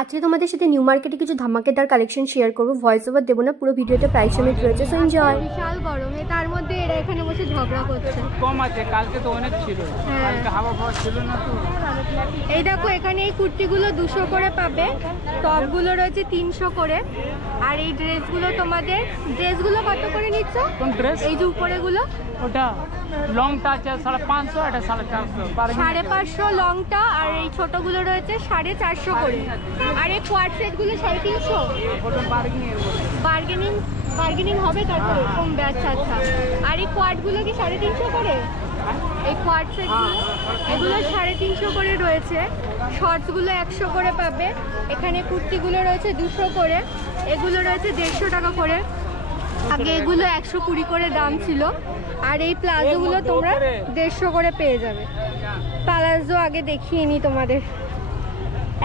আজকে তোমাদের সাথে নিউ মার্কেটে কিছু ধামাকেদার কালেকশন শেয়ার করবো, ভয়েস ওভার দেবো না, পুরো ভিডিওতে প্রাইস সমেত রয়েছে, সো এনজয়। বিশাল গরমে তার মধ্যে এরা এখানে বসে ঝগড়া করছে। কম আছে, কালকে তো অনেক ছিল, কালকে হাওয়া ফাওয়া ছিল না তো। এই দেখো এখানে এই কুর্তিগুলো 200 করে পাবে, টপগুলো রয়েছে 300 করে, আর এই ড্রেসগুলো তোমাদের ড্রেসগুলো কত করে নিচ্ছ? কোন ড্রেস? এই যে উপরেগুলো, ওটা লংটা আছে 550, এটা 450, 550 লংটা, আর এই ছোটগুলো রয়েছে 450 করে, আর এই কোয়াড সেটগুলো 350। বার্গেনিং হবে তারপরে কমবে। আচ্ছা আচ্ছা, আর এই কোয়াডগুলো কি 350 করে? এই কোয়াড সেটগুলো এগুলো 350 করে রয়েছে। শর্টসগুলো 100 করে পাবে। এখানে কুর্তিগুলো রয়েছে 200 করে, এগুলো রয়েছে 150 টাকা করে। আগে এগুলো 120 করে দাম ছিল, আর এই প্লাজোগুলো তোমরা 150 করে পেয়ে যাবে। প্লাজো আগে দেখিয়ে নি তোমাদের,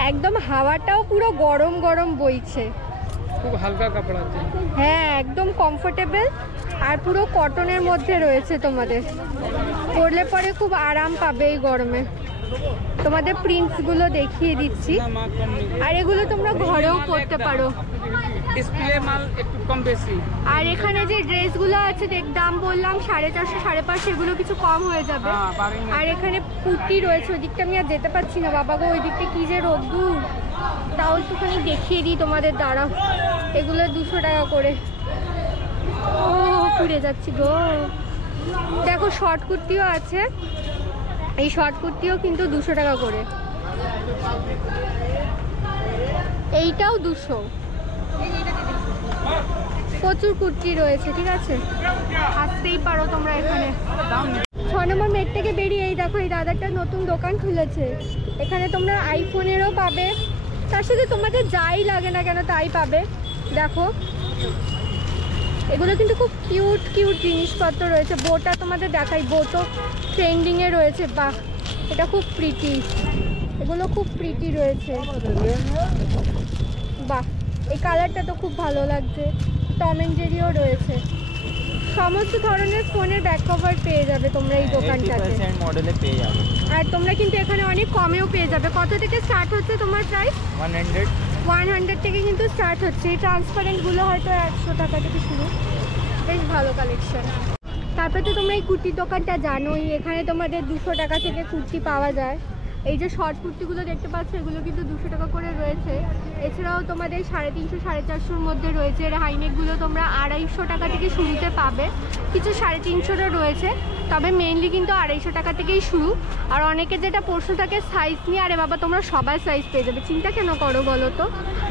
একদম হাওয়াটাও পুরো গরম গরম বইছে, খুব হালকা কাপড় আছে। হ্যাঁ একদম কমফোর্টেবল, আর পুরো কটনের মধ্যে রয়েছে, তোমাদের পরলে পরে খুব আরাম পাবে এই গরমে। তোমাদের প্রিন্টসগুলো দেখিয়ে দিচ্ছি, আর এগুলো তোমরা ঘরেও পরতে পারো। ডিসপ্লে মাল একটু কম বেশি। আর এখানে যে ড্রেসগুলো আছে দাম বললাম 450 550, এগুলো কিছু কম হয়ে যাবে। আর এখানে কুর্তি রয়েছে, ওই দিকটা আমি আর যেতে পারছি না বাবা গো, ওই দিকটা কি যে রোদ্দুর, তাও একটুখানি দেখিয়ে দিই তোমাদের দ্বারা। এগুলো 200 টাকা করে। ও পুড়ে যাচ্ছি গো। দেখো শর্ট কুর্তিও আছে, এই শর্ট কুর্তিও কিন্তু 200 টাকা করে, এইটাও 200। প্রচুর কুর্তি রয়েছে, ঠিক আছে, আসতেই পারো তোমরা এখানে। 6 নম্বর মেট থেকে বেরিয়ে এই দেখো এই দাদাটা নতুন দোকান খুলেছে, এখানে তোমরা আইফোনেরও পাবে, তার সাথে তোমাদের যাই লাগে না কেন তাই পাবে। দেখো এগুলো কিন্তু খুব কিউট কিউট জিনিসপত্র রয়েছে। বোটা তোমাদের দেখাই, বোটো ট্রেন্ডিংয়ে রয়েছে। বাহ, এটা খুব প্রিটি, এগুলো খুব প্রিটি রয়েছে। বাহ, এই কালারটা তো খুব ভালো লাগছে। টম এন্ড জেরিও রয়েছে। সমস্ত ধরনের ফোনের ব্যাক কভার পেয়ে যাবে তোমরা এই দোকানটাতে, মডেলে পেয়ে যাবে। আর তোমরা কিন্তু এখানে অনেক কমেও পেয়ে যাবে। কত থেকে স্টার্ট হচ্ছে তোমার প্রাইস? 100 থেকে কিন্তু স্টার্ট হচ্ছে। এই ট্রান্সপারেন্টগুলো হয়তো 100 টাকা থেকে শুরু, বেশ ভালো কালেকশন। তারপরে তো তোমরা এই কুর্তির দোকানটা জানোই, এখানে তোমাদের 200 টাকা থেকে কুর্তি পাওয়া যায়। এই যে শর্ট কুর্তিগুলো দেখতে পাচ্ছ, এগুলো কিন্তু 200 টাকা করে রয়েছে। এছাড়াও তোমাদের 350 450-র মধ্যে রয়েছে। এর হাইনেকগুলো তোমরা 250 টাকা থেকে শুরুতে পাবে, কিছু 350-রও রয়েছে, তবে মেইনলি কিন্তু 250 টাকা থেকেই শুরু। আর অনেকে যেটা প্রশ্ন থাকে সাইজ নিয়ে, আরে বাবা তোমরা সবার সাইজ পেয়ে যাবে, চিন্তা কেন করো বলো তো।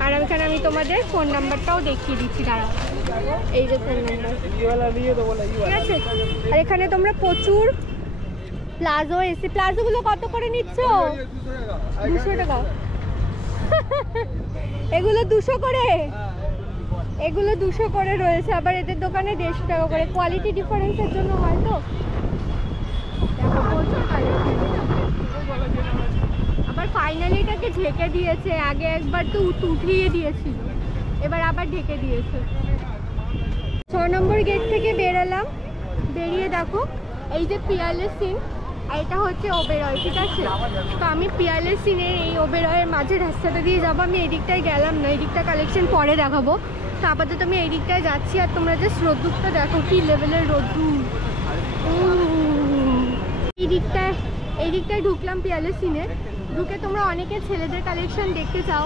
আর এখানে আমি তোমাদের ফোন নাম্বারটাও দেখিয়ে দিচ্ছি, দাঁড়াও, এই যে ফোন নাম্বার, ঠিক আছে। আর এখানে তোমরা প্রচুর প্লাজো এসে, প্লাজোগুলো কত করে নিচ্ছ? 200 টাকা। এগুলো 200 করে, এগুলো 200 করে রয়েছে। আবার এদের দোকানে 150 টাকা করে। কোয়ালিটি ডিফারেন্সের জন্য হয়তো। আবার ফাইনালি এটাকে ঢেকে দিয়েছে, আগে একবার তো উঠিয়ে দিয়েছিল, এবার আবার ঢেকে দিয়েছে। 6 নম্বর গেট থেকে বেরোলাম, বেরিয়ে দেখো এই যে পিয়ারলেস সিন, আর এটা হচ্ছে ওবেরয়, ঠিক আছে। তো আমি পিয়ারলেস সিনের এই ওবেরয়ের মাঝে রাস্তাটা দিয়ে যাবো। আমি এই দিকটায় গেলাম না, এই দিকটা কালেকশন পরে দেখাবো। তো আপাতত আমি এই দিকটায় যাচ্ছি। আর তোমরা যে রোদ্দুরটা দেখো, কি লেভেলের রোদ্দুর। এই দিকটায় ঢুকলাম পিয়ারলেস সিনে, ঢুকে তোমরা অনেকে ছেলেদের কালেকশন দেখতে চাও।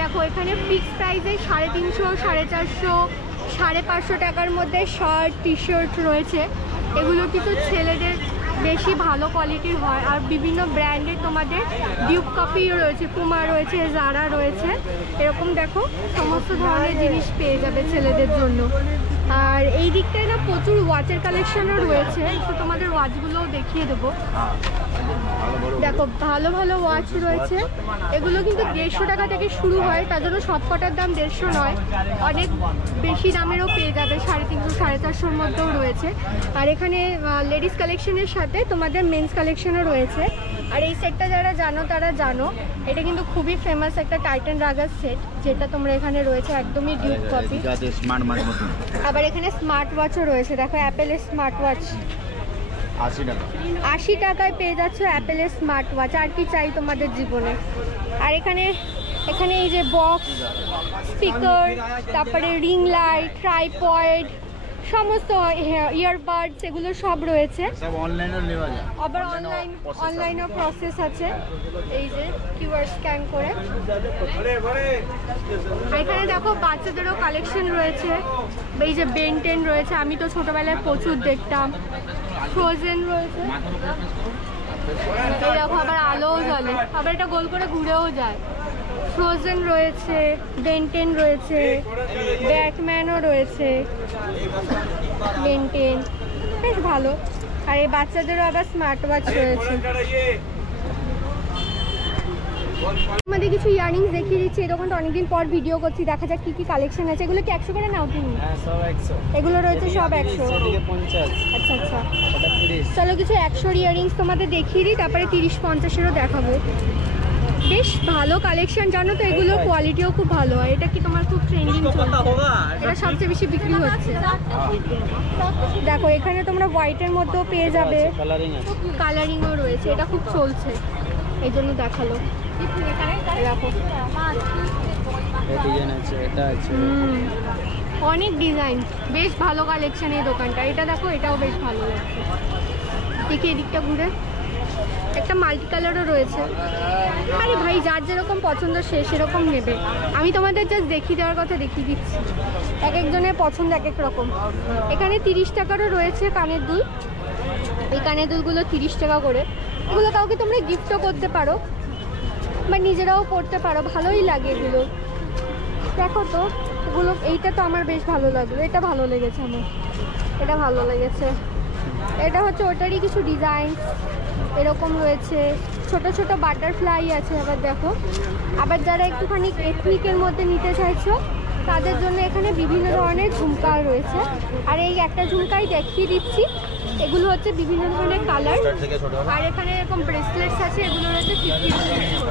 দেখো এখানে ফিক্স প্রাইসে 350 450 550 টাকার মধ্যে শার্ট টি শার্ট রয়েছে। এগুলো কিন্তু ছেলেদের বেশি ভালো কোয়ালিটির হয়, আর বিভিন্ন ব্র্যান্ডের তোমাদের ডিউক কপি রয়েছে, পুমা রয়েছে, জারা রয়েছে, এরকম দেখো সমস্ত ধরনের জিনিস পেয়ে যাবে ছেলেদের জন্য। আর এই দিকটায় না প্রচুর ওয়াচের কালেকশনও রয়েছে, তো তোমাদের ওয়াচগুলোও দেখিয়ে দেবো। দেখো ভালো ভালো ওয়াচ রয়েছে, এগুলো কিন্তু 150 টাকা থেকে শুরু হয়, তার জন্য সব কটার দাম 150 নয়, অনেক বেশি দামেরও পেয়ে যাবে, 350 450-র মধ্যেও রয়েছে। আর এখানে লেডিস কালেকশনের সাথে তোমাদের মেন্স কালেকশনও রয়েছে। আর এই সেটটা যারা জানো তারা জানো, এটা কিন্তু খুবই ফেমাস একটা টাইটান রাগার সেট, যেটা তোমরা এখানে রয়েছে একদমই ডিউক কপি। আবার এখানে স্মার্ট ওয়াচও রয়েছে, দেখো অ্যাপেলের স্মার্ট ওয়াচ 80 টাকায় পেয়ে যাচ্ছ অ্যাপেলের স্মার্ট ওয়াচ। আর কি চাই তোমাদের জীবনে। আর এখানে এখানে এই যে বক্স, স্পিকার, তারপরে রিং লাইট, ট্রাইপয়েড, সমস্ত ইয়ারবাডস এগুলো সব রয়েছে। আবার অনলাইনও প্রসেস আছে, এই যে কিউআর স্ক্যান করে। এখানে দেখো বাচ্চাদেরও কালেকশন রয়েছে, এই যে বেন টেন রয়েছে, আমি তো ছোটবেলায় প্রচুর দেখতাম। ফ্রোজেন রয়েছে, এই দেখো আবার আলোও জ্বলে, আবার এটা গোল করে ঘুরেও যায়। ফ্রোজেন রয়েছে, বেন টেন রয়েছে, ব্যাটম্যানও রয়েছে, বেন টেন বেশ ভালো। আর এই বাচ্চাদেরও আবার স্মার্ট ওয়াচ রয়েছে। আমাদের কিছু ইয়াররিংস দেখিয়ে দিচ্ছি। এই দোকানটা অনেকদিন পর ভিডিও করছি, দেখা যাক কি কি কালেকশন আছে। এগুলো কি 100 করে নাও তুমি? এগুলো রয়েছে সব 100। আচ্ছা আচ্ছা, চলো কিছু 100 ইয়াররিংস তোমাদের দেখিয়ে দিই, তারপরে 30-50-এরও দেখাবো। বেশ ভালো কালেকশন জানো তো, এগুলো কোয়ালিটিও খুব ভালো হয়। এটা কি তোমার খুব ট্রেন্ডিং চলছে, এটা সবচেয়ে বেশি বিক্রি হচ্ছে। দেখো এখানে তোমরা হোয়াইটের মধ্যেও পেয়ে যাবে, কালারিংও রয়েছে, এটা খুব চলছে এই জন্য দেখালো। অনেক ডিজাইন, বেশ ভালো কালেকশন এই দোকানটা। এটা দেখো, এটাও বেশ ভালো লাগছে। দেখি এদিকটা ঘুরে, একটা মাল্টি কালারও রয়েছে। আরে ভাই, যার যেরকম পছন্দ সে সেরকম নেবে, আমি তোমাদের জাস্ট দেখিয়ে দেওয়ার কথা দেখিয়ে দিচ্ছি। এক একজনের পছন্দ এক এক রকম। এখানে 30 টাকারও রয়েছে কানের দুল, এই কানের দুলগুলো 30 টাকা করে। এগুলো কাউকে তোমরা গিফটও করতে পারো বা নিজেরাও পড়তে পারো, ভালোই লাগে এগুলো। দেখো তো এগুলো, এইটা তো আমার বেশ ভালো লাগলো, এটা ভালো লেগেছে আমার, এটা ভালো লেগেছে। এটা হচ্ছে ওটারই কিছু ডিজাইন এরকম রয়েছে, ছোট ছোট বাটারফ্লাই আছে। আবার দেখো, আবার যারা একটুখানি এথনিকের মধ্যে নিতে চাইছো তাদের জন্য এখানে বিভিন্ন ধরনের ঝুমকা রয়েছে। আর এই একটা ঝুমকাই দেখিয়ে দিচ্ছি, এগুলো হচ্ছে বিভিন্ন ধরনের কালার। আর এখানে এরকম ব্রেসলেটস আছে, এগুলো রয়েছে 50 রুপিস।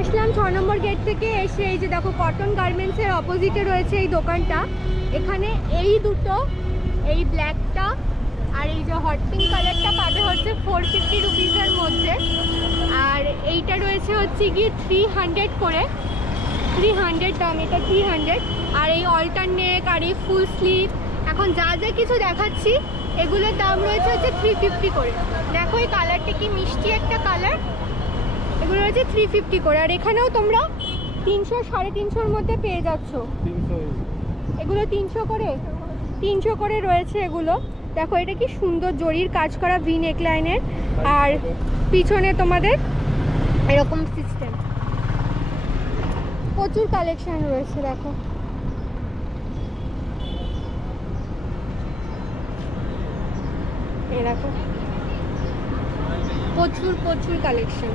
আসলাম 6 নম্বর গেট থেকে এসে, এই যে দেখো কটন গার্মেন্টসের অপোজিটে রয়েছে এই দোকানটা। এখানে এই দুটো, এই ব্ল্যাকটা আর এই যে হট পিঙ্ক কালারটা পাবে হচ্ছে 450 রুপিসের মধ্যে। আর এইটা রয়েছে হচ্ছে গিয়ে 300 করে, 300 দাম, এটা 300। আর এই অল্টারনেট আর এই ফুল স্লিভ, এখন যা যা কিছু দেখাচ্ছি এগুলোর দাম রয়েছে হচ্ছে 350 করে। দেখো এই কালারটা কি মিষ্টি একটা কালার, এগুলো রয়েছে 350 করে। আর এখানেও তোমরা 300-350-এর মধ্যে পেয়ে যাচ্ছ। এগুলো 300 করে রয়েছে এগুলো। দেখো এটা কি সুন্দর জরির কাজ করা ভি নেকলাইনের, আর পিছনে তোমাদের এরকম সিস্টেম। প্রচুর কালেকশন রয়েছে দেখো। এই দেখো প্রচুর কালেকশন।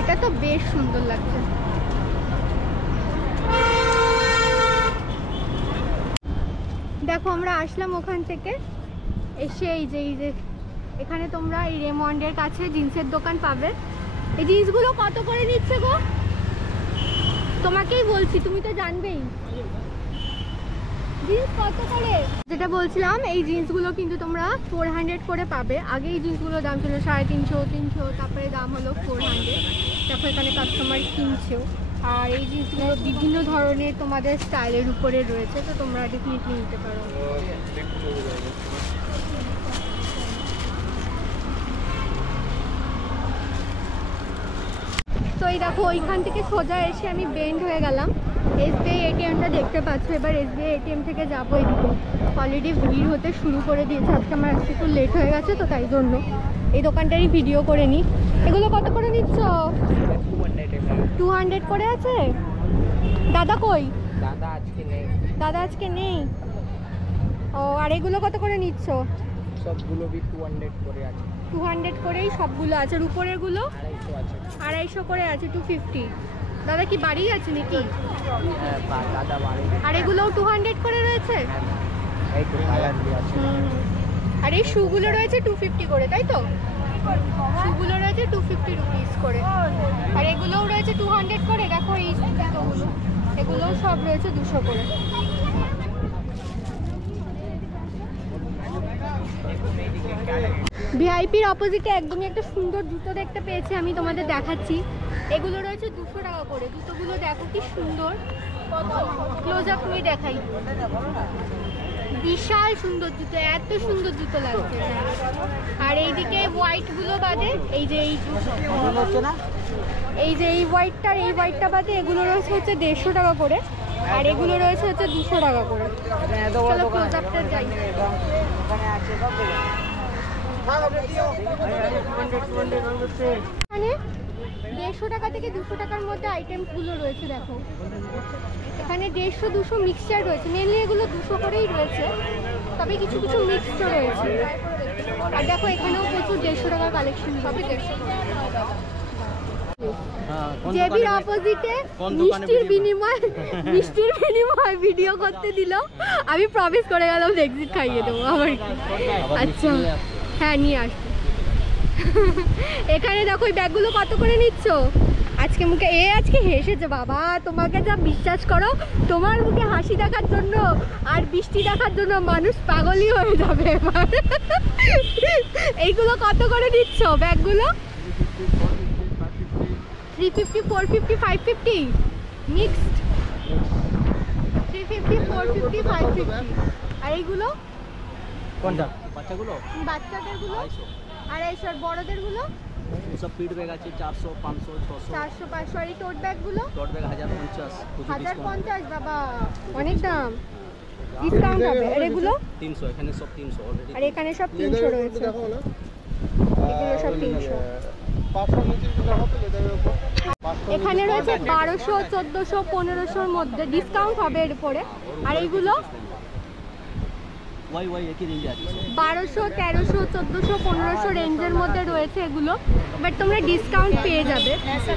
এটা তো বেশ সুন্দর লাগছে। দেখো আমরা আসলাম ওখান থেকে এসে, এই যে এখানে তোমরা এই রেমন্ডের কাছে জিন্সের দোকান পাবে। এই জিন্সগুলো কত করে নিচ্ছে গো? তোমাকেই বলছি, তুমি তো জানবেই জিন্স কত করে। যেটা বলছিলাম, এই জিন্সগুলো কিন্তু তোমরা 400 করে পাবে। আগে এই জিন্সগুলোর দাম ছিল 350, তারপরে দাম হলো 400। দেখো এখানে কাস্টমার কিনছেও। আর এই জিন্সগুলো বিভিন্ন ধরনের তোমাদের স্টাইলের উপরে রয়েছে, তো তোমরা ডেফিনেটলি নিতে পারো। তো এই দেখো ওইখান থেকে সোজা এসে আমি বেন্ড হয়ে গেলাম। এসবিআই এটিএমটা দেখতে পাচ্ছ। এবার এসবিআই এটিএম থেকে যাবো এদিকে। অলরেডি ভিড় হতে শুরু করে দিয়েছে, আজকে আমার আজকে একটু লেট হয়ে গেছে, তো তাই জন্য এই দোকানটারই ভিডিও করে নিই। এগুলো কত করে নিচ্ছ? 200 করে আছে। দাদা কই? দাদা আজকে নেই। ও, আর এগুলো কত করে নিচ্ছ? সবগুলো 200 করে আছে। 200 করেই সবগুলো আছে। আর উপরের গুলো 250 করে আছে, 250। দাদা কি বাড়ি আছে নাকি? আর এগুলোও 200 করে রয়েছে। আর এই শুগুলো রয়েছে 250 করে, তাই তো? শুগুলো রয়েছে 250 রুপিস করে। আর এগুলোও রয়েছে 200 করে। দেখো এই জুতোগুলো, এগুলোও সব রয়েছে 200 করে। ভিআইপির অপোজিটে একদমই একটা সুন্দর জুতো দেখতে পেয়েছি, আমি তোমাদের দেখাচ্ছি। এগুলো রয়েছে 200 টাকা করে। জুতোগুলো দেখো কি সুন্দর, ক্লোজ আপ নিয়ে দেখাই। বিশাল সুন্দর জুতো, এত সুন্দর জুতো লাগছে। আর এইদিকে হোয়াইট গুলো বাদে এই যে এই হোয়াইটটা বাদে এগুলো রয়েছে হচ্ছে 150 টাকা করে, আর এগুলো রয়েছে হচ্ছে 200 টাকা করে। চলো ক্লোজ আপটা যাই। এখানে 150 টাকা থেকে 200 টাকার মধ্যে আইটেমস গুলো রয়েছে। দেখো এখানে 150-200 মিক্সচার রয়েছে, মেনলি এগুলো 200 করেই রয়েছে, তবে কিছু কিছু মিক্সচার রয়েছে। আর দেখো এখানেও প্রচুর 150 টাকার কালেকশন, সবই 150 টাকা। জেবির অপোজিটে মিষ্টির বিনিময় ভিডিও করতে দিল, আমি প্রমিস করে গেলাম এক্সিট খাইয়ে দেবো আমার। আচ্ছা হ্যাঁ নিয়ে আসবো। এখানে দেখো এই ব্যাগগুলো কত করে নিচ্ছ? আজকে মুখে আজকে হেসেছে বাবা, তোমাকে যা বিশ্বাস করো, তোমার মুখে হাসি দেখার জন্য আর বৃষ্টি দেখার জন্য মানুষ পাগলই হয়ে যাবে এবার। এইগুলো কত করে নিচ্ছ ব্যাগগুলো? 350, 450, 550 মিক্সড। 350, 450, 550। আর এইগুলো কোনটা? বাচ্চাগুলো? বাচ্চাদেরগুলো 250, আর বড়দেরগুলো সব ফিট ব্যাগ আছে 400, 500, 600, 400, 500। আর এই টোট ব্যাগগুলো? টোট ব্যাগ 1050, 1050 বাবা, অনেক দাম, ডিসকাউন্ট হবে। আর এগুলো 300, এখানে সব 300 অলরেডি। আর এখানে সব 300 রয়েছে, এগুলো সব 300। এখানে রয়েছে 1200, 1400, 1500-র মধ্যে, ডিসকাউন্ট হবে এর উপরে। আর এইগুলো ওয়াই একই রেঞ্জে আছে, 1200, 1300, 1400, 1500 রেঞ্জের মধ্যে রয়েছে এগুলো, বাট তোমরা ডিসকাউন্ট পেয়ে যাবে।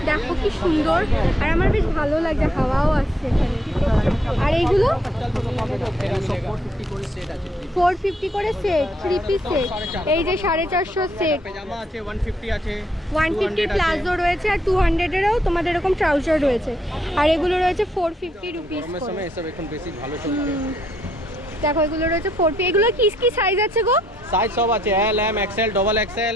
দেখো কি সুন্দর, আর আমার বেশ ভালো লাগছে, হাওয়াও আসছে এখানে। আর এইগুলো 450 করে সেট আছে, 450 করে সেট, 3 পিস সেট। এই যে 450 সেট, জামা আছে 150 আছে, 150 প্লাজো রয়েছে, আর 200-এরও তোমাদের এরকম ট্রাউজার রয়েছে। আর এগুলো রয়েছে 450 রুপিস করে। এসব এখন বেশি ভালো চলছে। দেখো এগুলো রয়েছে 450। এগুলো কি কি সাইজ আছে গো? সাইজ সব আছে, L, M, XL, double XL,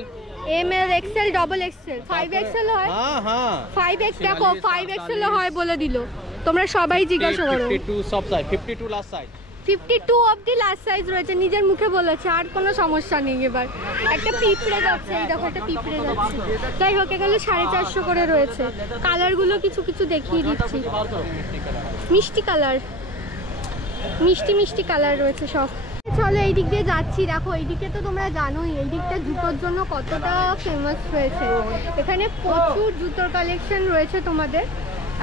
ML, XL, double XL, 5XL হয়? হ্যাঁ 5X দেখো 5XL হয় বলে দিল, তোমরা সবাই জিজ্ঞাসা করো। 52 সব সাইজ, 52 লাস্ট সাইজ, 52 অবধি লাস্ট সাইজ রয়েছে, নিজের মুখে বলেছে, আর কোনো সমস্যা নেই। এবার একটা পিঁপড়ে যাচ্ছে, এই দেখো একটা পিঁপড়ে যাচ্ছে। যাই হোক এগুলো 450 করে রয়েছে। কালারগুলো কিছু কিছু দেখিয়ে দিচ্ছি, মিষ্টি কালার, মিষ্টি কালার রয়েছে সব। চলো এই দিক দিয়ে যাচ্ছি। দেখো এইদিকে তো তোমরা জানোই এই দিকটা জুতোর জন্য কতটা ফেমাস রয়েছে, এখানে প্রচুর জুতোর কালেকশন রয়েছে তোমাদের।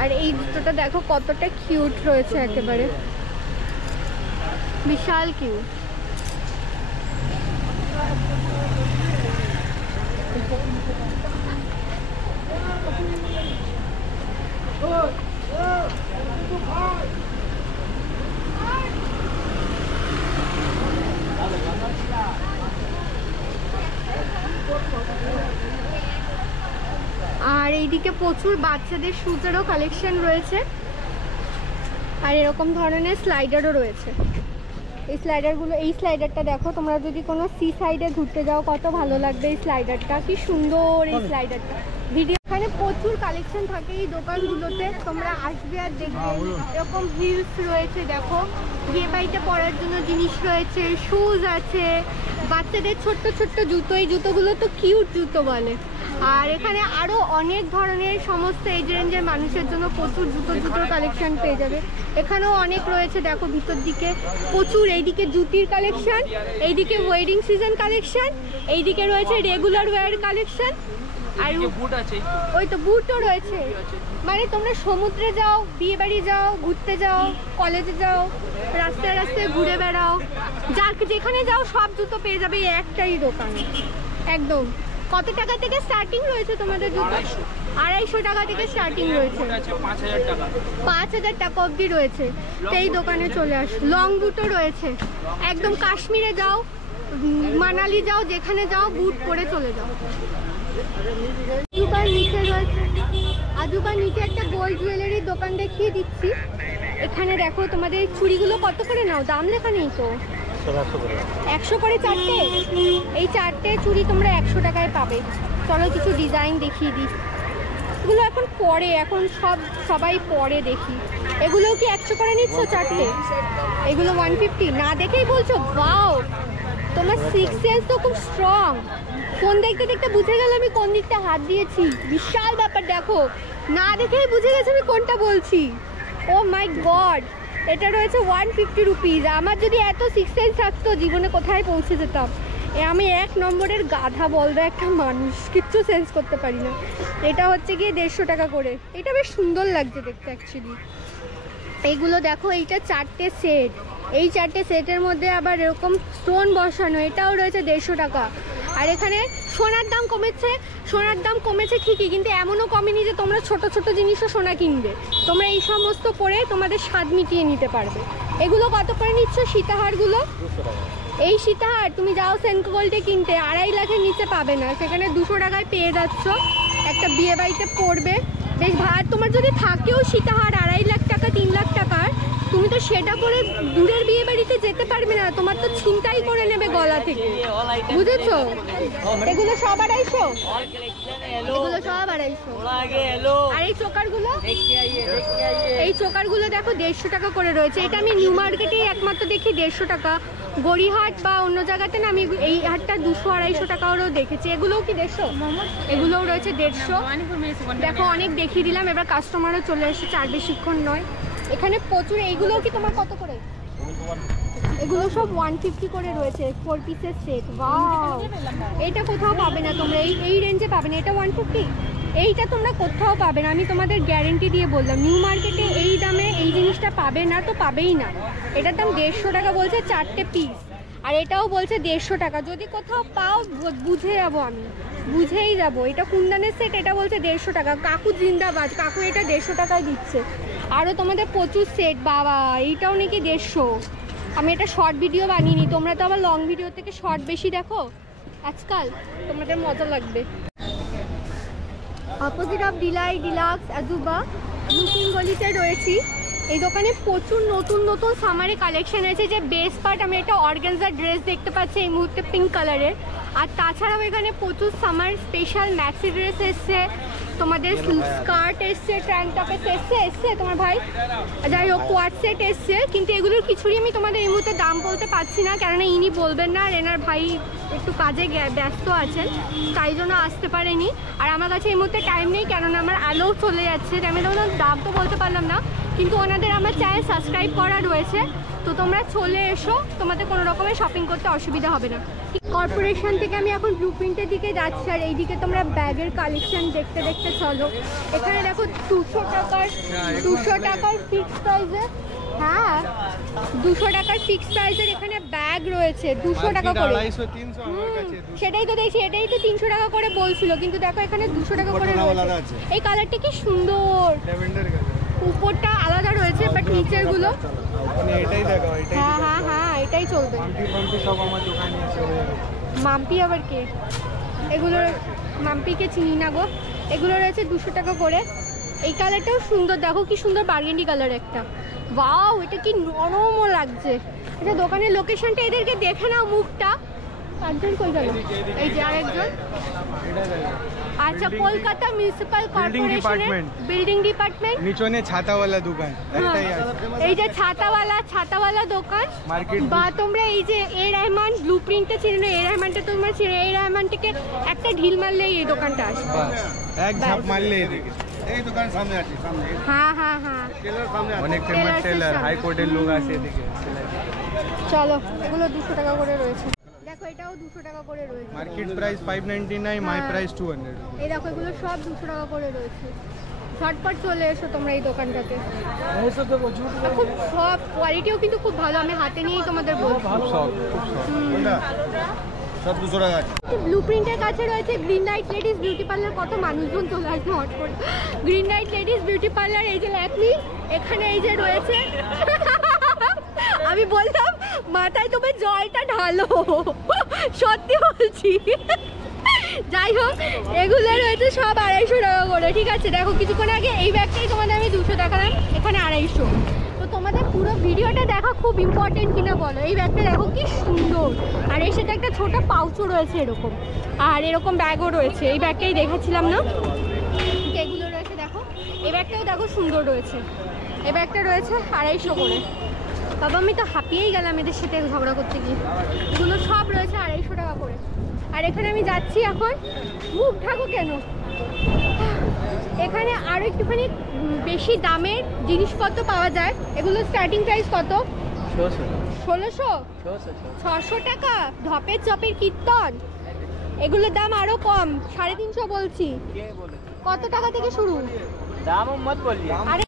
আর এই জুতোটা দেখো কতটা কিউট রয়েছে, একেবারে বিশাল কিউট। আর এইদিকে প্রচুর বাচ্চাদের শুজেরও কালেকশন রয়েছে, আর এরকম ধরনের স্লাইডারও রয়েছে। এই স্লাইডারটা দেখো, তোমরা যদি কোনো সি সাইডে ঘুরতে যাও কত ভালো লাগবে। এই স্লাইডারটা কি সুন্দর, এই স্লাইডারটা ভিডিও। এখানে প্রচুর কালেকশন থাকে এই দোকানগুলোতে, তোমরা আসবে আর দেখবে। এরকম হিলস রয়েছে, দেখো বিয়ে বাড়িতে পরার জন্য জিনিস রয়েছে, শুজ আছে, বাচ্চাদের ছোট্ট ছোট্ট জুতো, এই জুতোগুলো তো কিউট জুতো বলে। আর এখানে আরও অনেক ধরনের সমস্ত এজ রেঞ্জের মানুষের জন্য প্রচুর জুতোর কালেকশন পেয়ে যাবে। এখানেও অনেক রয়েছে, দেখো ভিতর দিকে প্রচুর। এইদিকে জুতির কালেকশন, এইদিকে ওয়েডিং সিজন কালেকশন, এইদিকে রয়েছে রেগুলার ওয়্যার কালেকশন। আর বুট আছে, ওই তো বুটও রয়েছে। মানে তোমরা সমুদ্রে যাও, বিয়ে বাড়ি যাও, ঘুরতে যাও, কলেজে যাও, রাস্তায় রাস্তায় ঘুরে বেড়াও, যেখানে যাও সব জুতো পেয়ে যাবে এই একটাই দোকানে একদম। কত টাকা থেকে স্টার্টিং রয়েছে তোমাদের জুতো? 250 টাকা থেকে স্টার্টিং রয়েছে, 5000 টাকা অবধি রয়েছে। তো এই দোকানে চলে আসো। লং বুটও রয়েছে, একদম কাশ্মীরে যাও, মানালি যাও, যেখানে যাও বুট পরে চলে যাও। আজুবার নিচে রয়েছে, আজুবার নিচে একটা গোল্ড জুয়েলারির দোকান দেখিয়ে দিচ্ছি। এখানে দেখো তোমাদের চুড়িগুলো কত করে নাও, দাম লেখা নেই তো, 100 করে চারটে। এই চারটে চুড়ি তোমরা 100 টাকায় পাবে। চলো কিছু ডিজাইন দেখিয়ে দিই। এগুলো এখন পরে, এখন সবাই পরে দেখি। এগুলোও কি 100 করে নিচ্ছ চারটে? এগুলো 150। না দেখেই বলছো ওয়াও, তোমার সিক্স সেন্স তো খুব স্ট্রং। ফোন দেখতে দেখতে বুঝে গেল আমি কোন দিকটা হাত দিয়েছি। বিশাল ব্যাপার, দেখো না দেখেই বুঝে গেছে আমি কোনটা বলছি। ও মাই গড, এটা রয়েছে 150 রুপিস। আমার যদি এত সিক্স সেন্স থাকতো জীবনে কোথায় পৌঁছে যেতাম। আমি 1 নম্বরের গাধা বলবে একটা মানুষ, কিচ্ছু সেন্স করতে পারি না। এটা হচ্ছে গিয়ে 150 টাকা করে। এটা বেশ সুন্দর লাগছে দেখতে অ্যাকচুয়ালি। এইগুলো দেখো, এইটা 4টে সেট। এই 4টে সেটের মধ্যে আবার এরকম স্টোন বসানো, এটাও রয়েছে 150 টাকা। আর এখানে সোনার দাম কমেছে, সোনার দাম কমেছে ঠিকই, কিন্তু এমনও কমেনি যে তোমরা ছোট ছোট জিনিসও সোনা কিনবে। তোমরা এই সমস্ত পরে তোমাদের স্বাদ মিটিয়ে নিতে পারবে। এগুলো কত করে নিচ্ছ সীতাহারগুলো? এই সীতাহার তুমি যাও সেনকো গোল্ডে কিনতে 2.5 লাখের নিচে পাবে না, সেখানে 200 টাকায় পেয়ে যাচ্ছ। একটা বিয়ে বাড়িতে পড়বে বেশ ভার। তোমার যদি থাকেও সীতাহার 2.5 লাখ টাকা 3 লাখ টাকার, তুমি তো সেটা পরে দূরের বিয়ে বাড়িতে যেতে পারবে না, তোমার তো ছিনতাই করে নেবে গলা থেকে, বুঝেছো? এগুলো সব 250, এগুলো সব 250। আর এই চোকারগুলো, এই চোকারগুলো দেখো 150 টাকা করে রয়েছে। এটা আমি নিউ মার্কেটেই একমাত্র দেখি 150 টাকা। গড়িহাট বা অন্য জায়গাতে না আমি এই হাটটা 200-250 টাকারও দেখেছি। এগুলোও কি 150? এগুলোও রয়েছে 150। দেখো অনেক দেখিয়ে দিলাম, এবার কাস্টমারও চলে এসেছে, আর বেশিক্ষণ নয়। এখানে প্রচুর। এইগুলোও কি তোমার কত করে? এগুলো সব 150 করে রয়েছে, 4 পিসের সেট। ওয়াও, এটা কোথাও পাবে না তোমরা, এই রেঞ্জে পাবে না। এটা 150, এইটা তোমরা কোথাও পাবে না, আমি তোমাদের গ্যারেন্টি দিয়ে বললাম। নিউ মার্কেটে এই দামে এই জিনিসটা পাবে না, তো পাবেই না। এটার দাম 150 টাকা বলছে 4টে পিস, আর এটাও বলছে 150 টাকা। যদি কোথাও পাও বুঝে যাবো, আমি বুঝেই যাবো। এটা কুন্দানের সেট, এটা বলছে 150 টাকা। কাকু জিন্দাবাদ, কাকু এটা 150 টাকায় দিচ্ছে। আরও তোমাদের প্রচুর সেট, বাবা এইটাও নাকি 150। আমি এটা শর্ট ভিডিও বানিয়ে নিই, তোমরা তো আবার লং ভিডিও থেকে শর্ট বেশি দেখো আজকাল, তোমাদের মজা লাগবে। অপোজিট অফ ডিলাইট ডিলাক্স আজুবা লুকিং গলিতে রয়েছি। এই দোকানে প্রচুর নতুন নতুন সামারে কালেকশন আছে। যে বেস্ট পার্ট, আমি একটা অর্গানজার ড্রেস দেখতে পাচ্ছি এই মুহূর্তে পিঙ্ক কালারের। আর তাছাড়াও এখানে প্রচুর সামার স্পেশাল ম্যাক্সি ড্রেস এসছে, তোমাদের স্কার্ট এসছে, ট্যাঙ্ক টপ এসছে তোমার ভাই, যাই হোক কোয়াড সেট এসছে। কিন্তু এগুলোর কিছুরই আমি তোমাদের এই মুহূর্তে দাম বলতে পারছি না, কেননা ইনি বলবেন না, আর এনার ভাই একটু কাজে ব্যস্ত আছেন, তাই জন্য আসতে পারেনি। আর আমার কাছে এই মুহূর্তে টাইম নেই, কেননা আমার আলোও চলে যাচ্ছে। আমি তখন দাম তো বলতে পারলাম না, কিন্তু ওনাদের আমার চ্যানেল সাবস্ক্রাইব করা রয়েছে, তো তোমরা চলে এসো, তোমাদের কোনো রকমের শপিং করতে অসুবিধা হবে না। কর্পোরেশন থেকে আমি এখন ব্লু প্রিন্টের দিকে যাচ্ছি, আর এইদিকে তোমরা ব্যাগের কালেকশন দেখতে দেখতে চলো। এখানে দেখো 200 টাকার ফিক্সড প্রাইসে, হ্যাঁ 200 টাকার ফিক্সড প্রাইসের এখানে ব্যাগ রয়েছে 200 টাকা করে। সেটাই তো দেখছি, এটাই তো 300 টাকা করে বলছিল, কিন্তু দেখো এখানে 200 টাকা করে রয়েছে। এই কালারটা কি সুন্দর, উপরটা আলাদা রয়েছে বাট নিচের গুলো, হ্যাঁ হ্যাঁ হ্যাঁ এটাই চলবে। মাম্পি আবার কে? এগুলো মাম্পিকে চিনি না গো। এগুলো রয়েছে 200 টাকা করে। এই কালারটাও সুন্দর, দেখো কি সুন্দর বার্গেন্ডি কালার একটা। ওয়াও, এটা কি নরমও লাগছে। এটা দোকানের লোকেশনটা এদেরকে দেখে নাও, মুখটা পাঁচজন কই গেল? এই যে আরেকজন, আচ্ছা কলকাতা মিউনিসিপাল কর্পোরেশনের বিল্ডিং ডিপার্টমেন্ট, নিচনে ছাতাওয়ালা দোকান, এই যে ছাতাওয়ালা দোকান মার্কেট। বা তোমরা এই যে এ রহমান ব্লু প্রিন্টটা ছিল না, এ রহমানটা তোমরা ছিল, এই রহমানটাকে একটা ঢিল মারলেই এই দোকানটা আসবে, এক ঝাপ মারলে এই দোকান সামনে আছে, সামনে। হ্যাঁ হ্যাঁ হ্যাঁ, টেলার সামনে আছে, অনেক ফেমাস টেলার, হাইকোর্টের লোক আছে এদিকে। চলো, এগুলো 200 টাকা করে রয়েছে। দেখো এটাও 200 টাকা করে রয়েছে, মার্কেট প্রাইস 599, মাই প্রাইস 200। এই দেখো এগুলো সব 200 টাকা করে রয়েছে। ঝটপট চলে এসো তোমরা এই দোকানটাতে, খুব সব কোয়ালিটিও কিন্তু খুব ভালো, আমি হাতে নিয়েই তোমাদের বলবো। সব 200 টাকা। ব্লু প্রিন্টের কাছে রয়েছে green light ladies beauty parlour. কত মানুষজন চলে আসবে হট করে। Green light ladies beauty parlour, এই যে ল্যাকমি, এখানে এই যে রয়েছে। আমি বললাম মাথায় তোমার জলটা ঢালো, সত্যি বলছি। যাই হোক, এগুলো রয়েছে সব 250 টাকা করে, ঠিক আছে। দেখো কিছুক্ষণ আগে এই ব্যাগটাই তোমাদের আমি 200 টাকা দাম, এখানে 250। তো তোমাদের পুরো ভিডিওটা দেখা খুব ইম্পর্টেন্ট কিনা বলো। এই ব্যাগটা দেখো কি সুন্দর, আর এর সাথে একটা ছোট পাউচও রয়েছে এরকম, আর এরকম ব্যাগও রয়েছে। এই ব্যাগটাই দেখাচ্ছিলাম না, এগুলো রয়েছে দেখো। এই ব্যাগটাও দেখো সুন্দর রয়েছে। এই ব্যাগটা রয়েছে 250 করে। বাবা আমি তো হাঁপিয়েই গেলাম এদের সাথে ঝগড়া করতে গিয়ে। এগুলো সব রয়েছে 250 টাকা করে। আর এখানে আমি যাচ্ছি এখন, মুখ ঢাকো কেন, এখানে আরও একটুখানি বেশি দামের জিনিসপত্র পাওয়া যায়। এগুলো স্টার্টিং প্রাইস কত? 1600, 600 টাকা। ধপের চপের কীর্তন, এগুলোর দাম আরও কম, 350 বলছি। কত টাকা থেকে শুরু? दाम मत बोलिए। আরে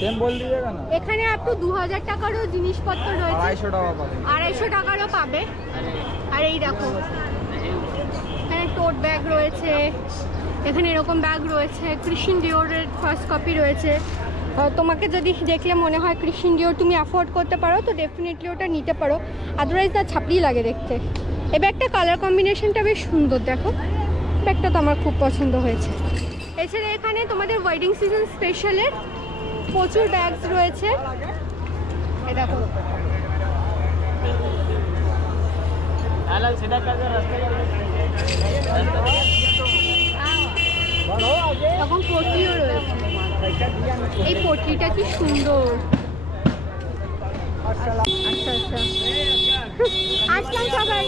सेम बोल दीजिएगा ना। এখানে আপনি 2000 টাকারও জিনিসপত্র রয়েছে, 250 টাকারও পাবে। আর এই দেখো এখানে টোট ব্যাগ রয়েছে, এখানে এরকম ব্যাগ রয়েছে। ক্রিশ্চিয়ান ডিওরের ফার্স্ট কপি রয়েছে। তোমাকে যদি দেখলে মনে হয় ক্রিশ্চিয়ান ডিওর তুমি অ্যাফোর্ড করতে পারো তো ডেফিনেটলি ওটা নিতে পারো, আদারওয়াইজ না ছাপড়ি লাগে দেখতে। এই ব্যাগটা কালার কম্বিনেশনটা বেশ সুন্দর, দেখো ব্যাগটা তো আমার খুব পছন্দ হয়েছে। এছাড়া এখানে তোমাদের ওয়েডিং সিজন স্পেশালের প্রচুর ব্যাগস রয়েছে। এই দেখো सीधा कर दो रास्ते তখন পটলিও রয়েছে। এই পটলিটা কি সুন্দর। আচ্ছা আচ্ছা আসলাম সবাই।